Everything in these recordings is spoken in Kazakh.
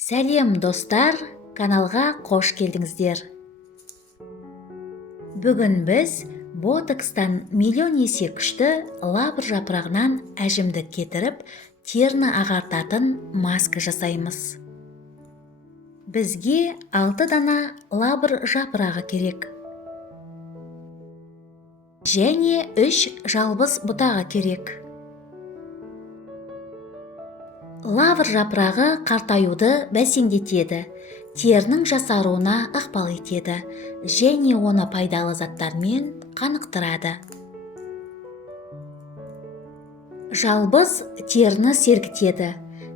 Сәлем достар, каналға қош келдіңіздер. Бүгін біз ботокстан миллион есе күшті лавр жапырағынан әжімді кетіріп, теріні ағартатын маска жасаймыз. Бізге 6 дана лавр жапырағы керек. Және 3 жалбыз бұтағы керек. Лавр жапырағы қартаюды бәсеңдетеді, терінің жасаруына ықпал етеді, және оны пайдалы заттармен қанықтырады. Жалбыз теріні сергітеді,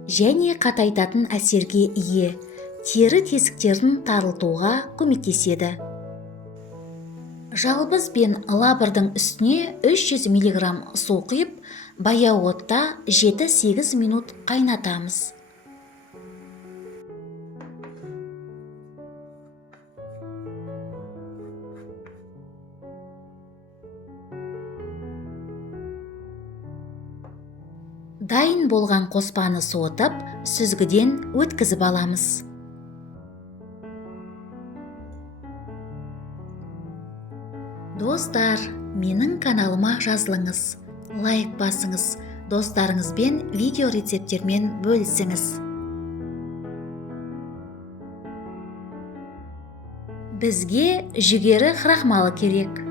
және қатайтатын әсерге ие, тері тесіктерін тарылтуға көмектеседі. Жалбыз бен лаврдың үстіне 300 мг су құйып, баяу отта 7-8 минут қайнатамыз. Дайын болған қоспаны суытып, сүзгіден өткізіп аламыз. Достар, менің каналыма жазылыңыз, лайк басыңыз, достарыңызбен видео рецепттермен бөлісіңіз. Бізге жүгері крахмалы керек.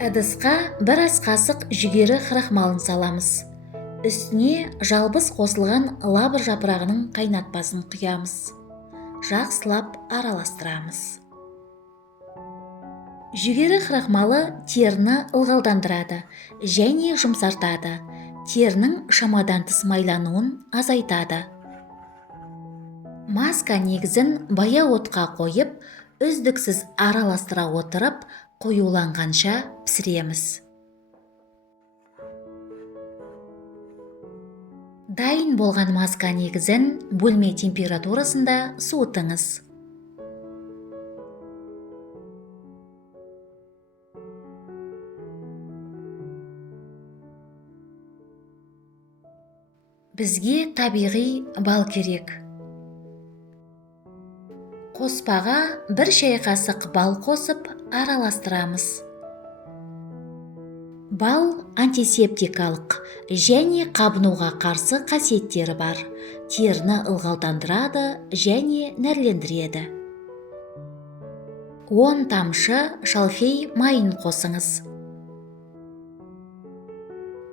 Ыдысқа 1 ас қасық жүгері крахмалын саламыз. Үстіне жалбыз қосылған лавр жапырағының қайнатпасын құямыз. Жақсылап араластырамыз. Жүгері крахмалы теріні ылғалдандырады және жұмсартады, терінің шамадан тыс майлануын азайтады. Маска негізін баяу отқа қойып, үздіксіз араластыра отырып, қоюланғанша пісіреміз. Дайын болған маска негізін бөлме температурасында суытыңыз. Бізге табиғи бал керек. Қоспаға 1 шай қасық бал қосып араластырамыз. Бал антисептикалық және қабынуға қарсы қасиеттері бар. Теріні ылғалдандырады және нәрлендіреді. 10 тамшы шалфей майын қосыңыз.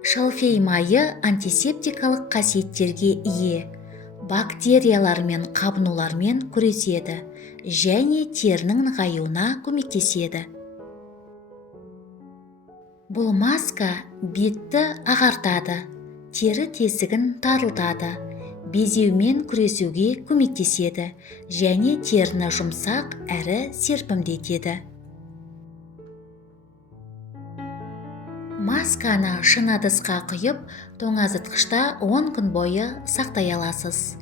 Шалфей майы антисептикалық қасиеттерге ие, бактериялар мен қабынулармен күреседі және терінің нығаюына көмектеседі. Бұл маска бетті ағартады, тері тесігін тарылтады, безеумен күресуге көмектеседі және теріні жұмсақ әрі серпімдетеді. Масканы шыны ыдысқа құйып, тоңазытқышта 10 күн бойы сақтай аласыз.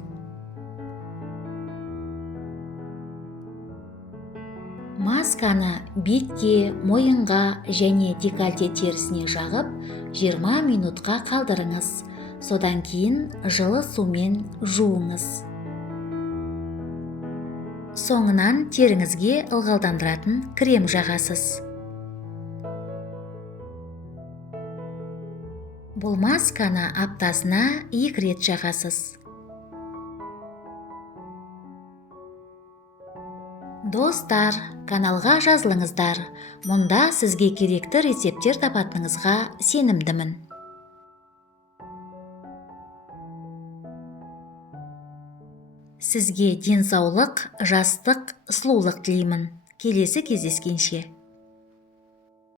Масканы бетке, мойынға және декольте терісіне жағып, 20 минутқа қалдырыңыз. Содан кейін жылы сумен жуыңыз. Соңынан теріңізге ылғалдандыратын крем жағасыз. Бұл масканы аптасына 2 рет жағасыз. Достар, каналға жазылыңыздар. Мұнда сізге керекті рецепттер табатыныңызға сенімдімін. Сізге денсаулық, жастық, сұлулық тілеймін. Келесі кездескенше.